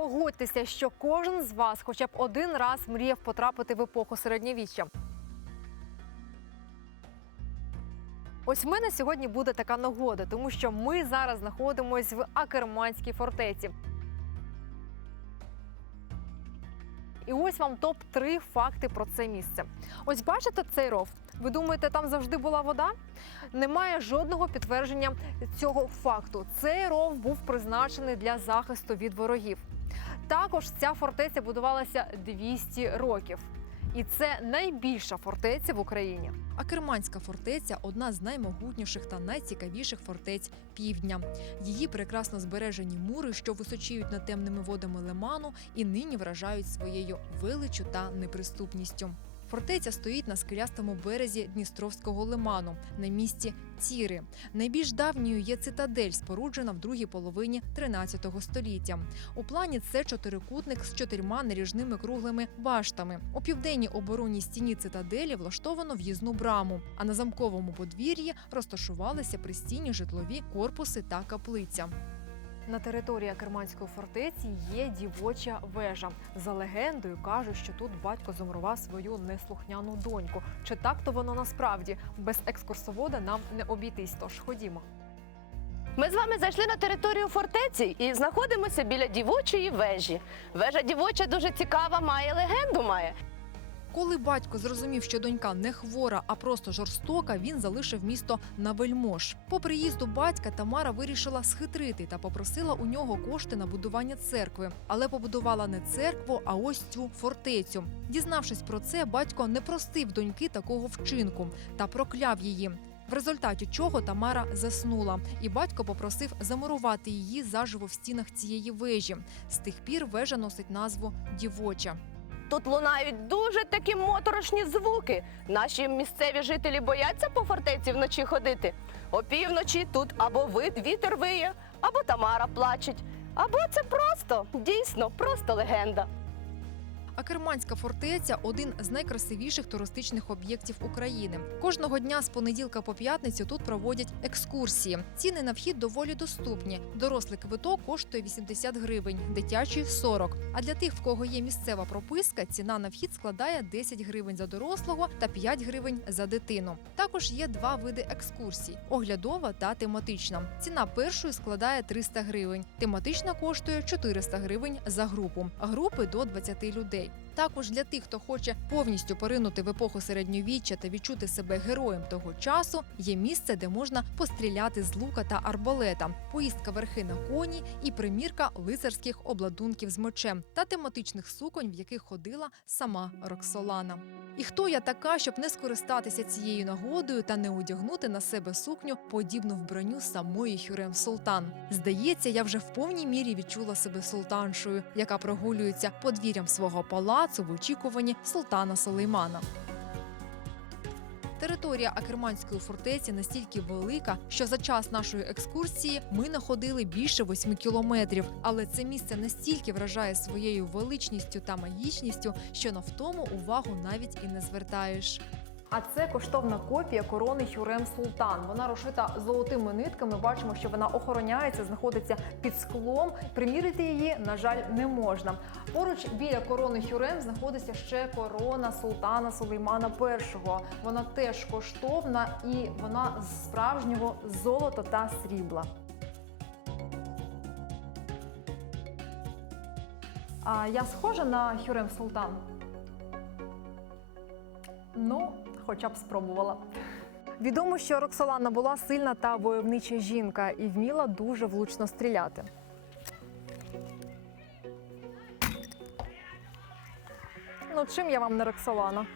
Погодьтеся, що кожен з вас хоча б один раз мріяв потрапити в епоху середньовіччя. Ось в мене сьогодні буде така нагода, тому що ми зараз знаходимося в Акерманській фортеці. І ось вам топ 3 факти про це місце. Ось бачите цей ров? Ви думаєте, там завжди була вода? Немає жодного підтвердження цього факту. Цей ров був призначений для захисту від ворогів. Також ця фортеця будувалася 200 років. І це найбільша фортеця в Україні. А Керманська фортеця одна з наймогутніших та найцікавіших фортець півдня. Її прекрасно збережені мури, що височіють над темними водами лиману, і нині вражають своєю величю та неприступністю. Фортеця стоїть на скелястому березі Дністровського лиману на місці Тіри. Найбільш давньою є цитадель, споруджена в другій половині 13 століття. У плані це чотирикутник з чотирма наріжними круглими баштами. У південній оборонній стіні цитаделі влаштовано в'їзну браму, а на замковому подвір'ї розташувалися пристійні житлові корпуси та каплиця. На території Акерманської фортеці є дівоча вежа. За легендою кажуть, що тут батько замурував свою неслухняну доньку. Чи так то воно насправді без екскурсовода нам не обійтись? Тож ходімо. Ми з вами зайшли на територію фортеці і знаходимося біля дівочої вежі. Вежа дівоча дуже цікава, має легенду має. Коли батько зрозумів, що донька не хвора, а просто жорстока, він залишив місто на вельмож. По приїзду батька Тамара вирішила схитрити та попросила у нього кошти на будування церкви, але побудувала не церкву, а ось цю фортецю. Дізнавшись про це, батько не простив доньки такого вчинку та прокляв її. В результаті чого Тамара заснула, і батько попросив замурувати її заживо в стінах цієї вежі. З тих пір вежа носить назву Дівоча. Тут лунають дуже такі моторошні звуки. Наші місцеві жителі бояться по фортеці вночі ходити. Опівночі тут або вид вітер виє, або Тамара плачеть, або це просто, дійсно, просто легенда. Акерманська фортеця один з найкрасивіших туристичних об'єктів України. Кожного дня з понеділка по п'ятницю тут проводять екскурсії. Ціни на вхід доволі доступні. Дорослий квиток коштує 80 гривень, дитячий 40. А для тих, в кого є місцева прописка, ціна на вхід складає 10 гривень за дорослого та 5 гривень за дитину. Також є два види екскурсій: оглядова та тематична. Ціна першої складає 300 гривень. Тематична коштує 400 гривень за групу, групи до 20 людей. Також для тих, хто хоче повністю поринути в епоху середньовіччя та відчути себе героєм того часу, є місце, де можна постріляти з лука та арбалета, поїздка верхи на коні і примірка лицарських обладунків з мечем та тематичних суконь, в яких ходила сама Роксолана. І хто я така, щоб не скористатися цією нагодою та не одягнути на себе сукню, подібну вбранню самої Хюрем Султан? Здається, я вже в повній мірі відчула себе султаншою, яка прогулюється подвір'ям свого палацу в очікуванні султана Сулеймана. Територія Акерманської фортеці настільки велика, що за час нашої екскурсії ми находили більше восьми кілометрів. Але це місце настільки вражає своєю величністю та магічністю, що на втому увагу навіть і не звертаєш. А це коштовна копія корони Хюрем Султан. Вона розшита золотими нитками. Бачимо, що вона охороняється, знаходиться під склом. Примірити її, на жаль, не можна. Поруч біля корони Хюрем знаходиться ще корона султана Сулеймана І. Вона теж коштовна і вона з справжнього золота та срібла. А я схожа на Хюрем Султан? Ну, хоча б спробувала. Відомо, що Роксолана була сильна та войовнича жінка і вміла дуже влучно стріляти. Ну, чим я вам не Роксолана?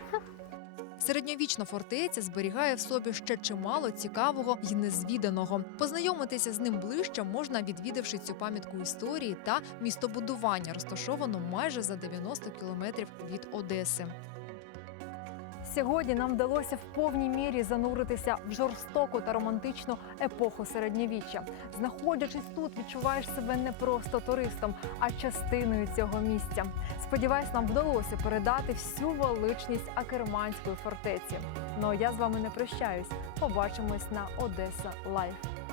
Середньовічна фортеця зберігає в собі ще чимало цікавого і незвіданого. Познайомитися з ним ближче можна, відвідавши цю пам'ятку історії та містобудування, розташовану майже за 90 кілометрів від Одеси. Сьогодні нам вдалося в повній мірі зануритися в жорстоку та романтичну епоху середньовіччя. Знаходячись тут, відчуваєш себе не просто туристом, а частиною цього місця. Сподіваюсь, нам вдалося передати всю величність Акерманської фортеці. Ну а я з вами не прощаюсь. Побачимось на Одеса Лайф.